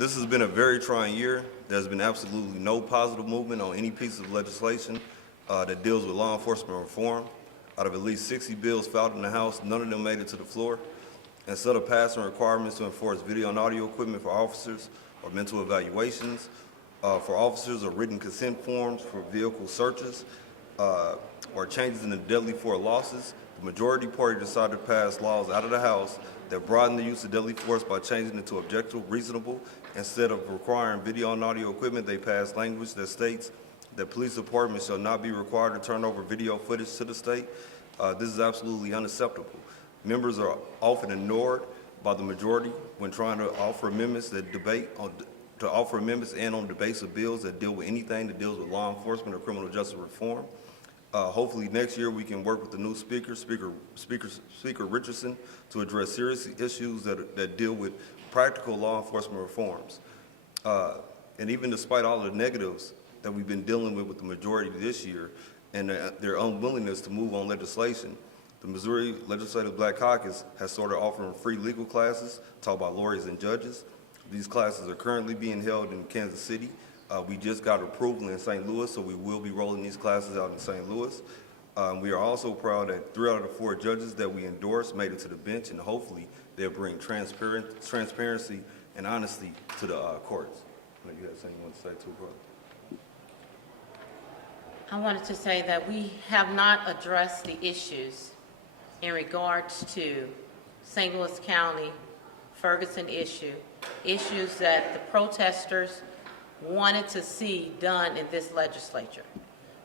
This has been a very trying year. There's been absolutely no positive movement on any piece of legislation that deals with law enforcement reform. Out of at least 60 bills filed in the House, none of them made it to the floor. Instead of passing requirements to enforce video and audio equipment for officers or mental evaluations for officers or written consent forms for vehicle searches or changes in the deadly force losses, the majority party decided to pass laws out of the House that broaden the use of deadly force by changing it to objective, reasonable. Instead of requiring video and audio equipment, they passed language that states that police departments shall not be required to turn over video footage to the state. This is absolutely unacceptable. Members are often ignored by the majority when trying to offer amendments that offer amendments and on debates of bills that deal with anything that deals with law enforcement or criminal justice reform. Hopefully next year we can work with the new Speaker Richardson, to address serious issues that deal with practical law enforcement reforms. And even despite all the negatives that we've been dealing with the majority this year and their unwillingness to move on legislation, the Missouri Legislative Black Caucus has started offering free legal classes taught by lawyers and judges. These classes are currently being held in Kansas City. We just got approval in St. Louis, so we will be rolling these classes out in St. Louis. We are also proud that 3 out of the 4 judges that we endorsed made it to the bench, and hopefully they'll bring transparency and honesty to the courts. You have something you want to say too, brother? I wanted to say that we have not addressed the issues in regards to St. Louis County, Ferguson issues that the protesters wanted to see done in this legislature.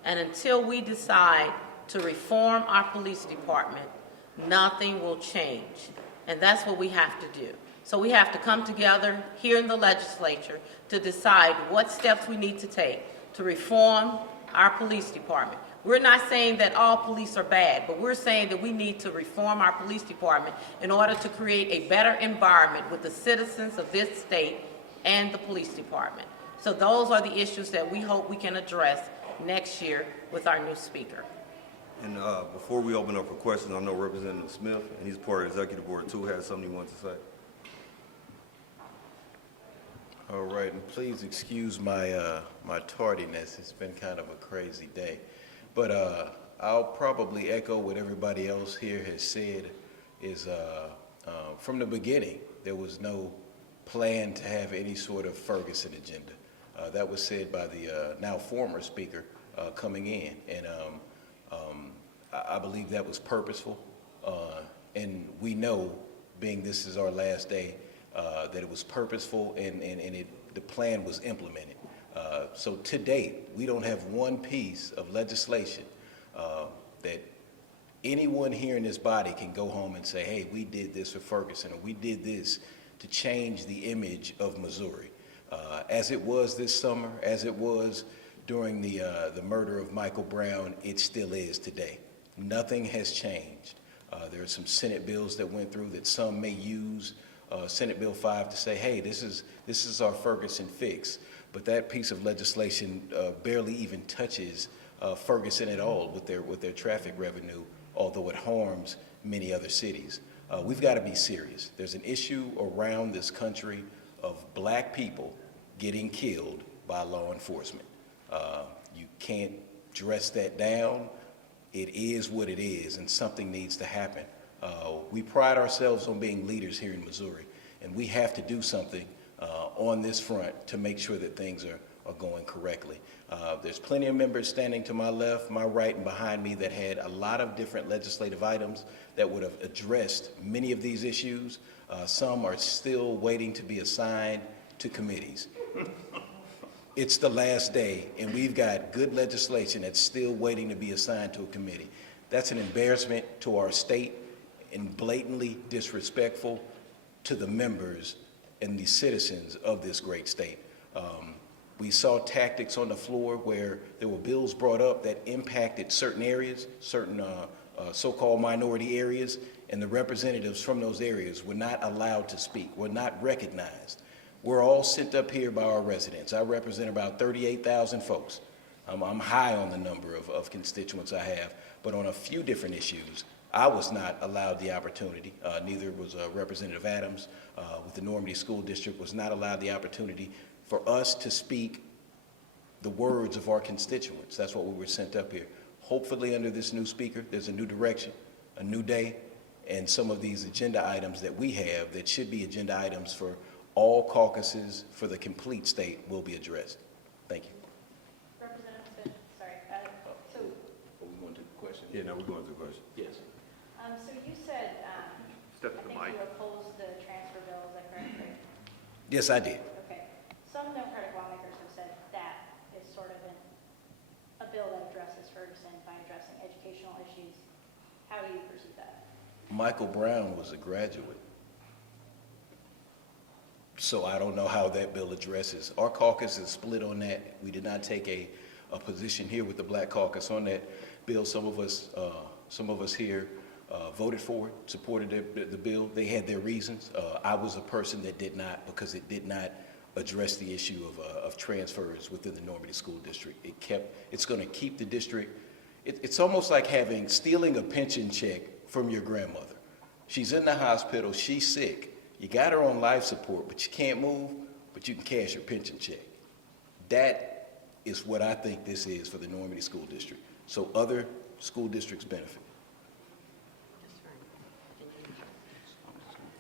And until we decide to reform our police department, nothing will change. And that's what we have to do. So we have to come together here in the legislature to decide what steps we need to take to reform our police department. We're not saying that all police are bad, but we're saying that we need to reform our police department in order to create a better environment with the citizens of this state and the police department. So those are the issues that we hope we can address next year with our new speaker. And before we open up for questions, I know Representative Smith, and he's part of the executive board too, has something he wants to say. All right, and please excuse my my tardiness. It's been kind of a crazy day, but I'll probably echo what everybody else here has said. Is from the beginning there was no plan to have any sort of Ferguson agenda. That was said by the now former speaker coming in, and I believe that was purposeful, and we know, being this is our last day, that it was purposeful and the plan was implemented. So to date, we don't have one piece of legislation that anyone here in this body can go home and say, hey, we did this for Ferguson, or we did this to change the image of Missouri. As it was this summer, as it was during the murder of Michael Brown, it still is today. Nothing has changed. There are some Senate bills that went through that some may use Senate Bill 5 to say, hey, this is our Ferguson fix. But that piece of legislation barely even touches Ferguson at all with their traffic revenue, although it harms many other cities. We've got to be serious. There's an issue around this country of black people getting killed by law enforcement. You can't dress that down. It is what it is, and something needs to happen. We pride ourselves on being leaders here in Missouri, and we have to do something on this front to make sure that things are going correctly. There's plenty of members standing to my left, my right, and behind me that had a lot of different legislative items that would have addressed many of these issues. Some are still waiting to be assigned to committees. It's the last day, and we've got good legislation that's still waiting to be assigned to a committee. That's an embarrassment to our state and blatantly disrespectful to the members and the citizens of this great state. We saw tactics on the floor where there were bills brought up that impacted certain areas, certain so-called minority areas, and the representatives from those areas were not allowed to speak, were not recognized. We're all sent up here by our residents. I represent about 38,000 folks. I'm high on the number of constituents I have, but on a few different issues, I was not allowed the opportunity, neither was Representative Adams with the Normandy School District, was not allowed the opportunity for us to speak the words of our constituents. That's what we were sent up here. Hopefully under this new speaker, there's a new direction, a new day, and some of these agenda items that we have that should be agenda items for all caucuses for the complete state will be addressed. Thank you. Representative Smith, sorry. So, Are we going to the question? Yeah, now we're going to the question. Yes. so you said, Step to the I think mic. you opposed the transfer bill, is that correct? Yes, I did. Okay. Some Democratic lawmakers have said that is sort of a bill that addresses Ferguson by addressing educational issues. How do you perceive that? Michael Brown was a graduate. So I don't know how that bill addresses. Our caucus is split on that. We did not take a position here with the Black Caucus on that bill. Some of us here voted for it, supported the bill. They had their reasons. I was a person that did not, because it did not address the issue of transfers within the Normandy School District. It's going to keep the district. It's almost like stealing a pension check from your grandmother. She's in the hospital. She's sick. You got her on life support, but you can't move, but you can cash your pension check. That is what I think this is for the Normandy School District. So other school districts benefit.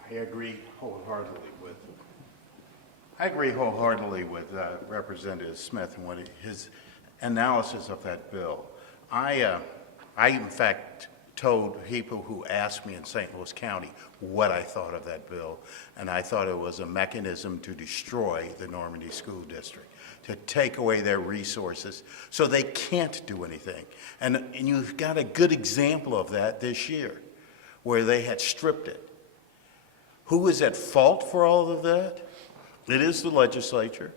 I agree wholeheartedly with Representative Smith and his analysis of that bill. I in fact told people who asked me in St. Louis County what I thought of that bill, and I thought it was a mechanism to destroy the Normandy School District, to take away their resources so they can't do anything. And you've got a good example of that this year, where they had stripped it. Who is at fault for all of that? It is the legislature.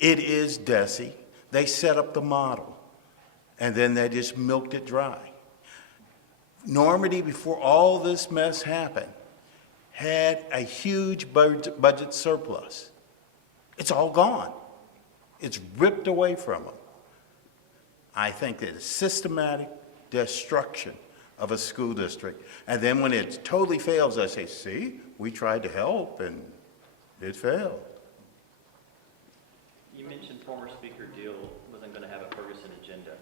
It is DESE. They set up the model, and then they just milked it dry. Normandy, before all this mess happened, had a huge budget surplus. It's all gone. It's ripped away from them. I think that it's systematic destruction of a school district. And then when it totally fails, I say, see, we tried to help and it failed. You mentioned former Speaker Deal wasn't going to have a Ferguson agenda.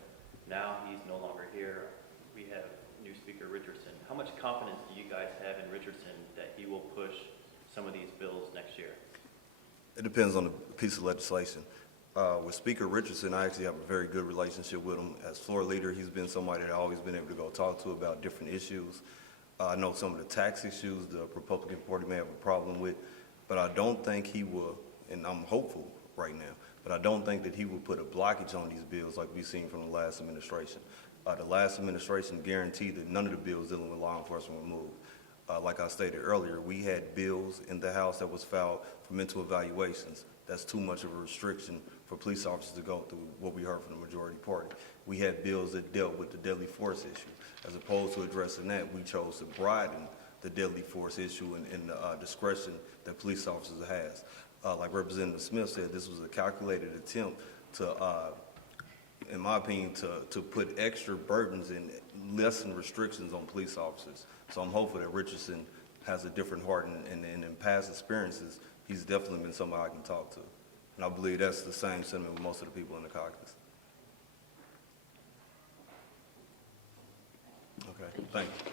Now he's no longer here. We have new Speaker Richardson. How much confidence do you guys have in Richardson that he will push some of these bills next year? It depends on the piece of legislation. With Speaker Richardson, I actually have a very good relationship with him. As floor leader, he's been somebody that I've always been able to go talk to about different issues. I know some of the tax issues the Republican Party may have a problem with, but I don't think he will, and I'm hopeful right now, but I don't think that he will put a blockage on these bills like we've seen from the last administration. The last administration guaranteed that none of the bills dealing with law enforcement were moved. Like I stated earlier, we had bills in the House that was filed for mental evaluations. That's too much of a restriction for police officers to go through, what we heard from the majority party. We had bills that dealt with the deadly force issue. As opposed to addressing that, we chose to broaden the deadly force issue and the discretion that police officers has. Like Representative Smith said, this was a calculated attempt to, in my opinion, to put extra burdens and lessen restrictions on police officers. So I'm hopeful that Richardson has a different heart, and in past experiences, he's definitely been somebody I can talk to. And I believe that's the same sentiment with most of the people in the caucus. Okay, thank you.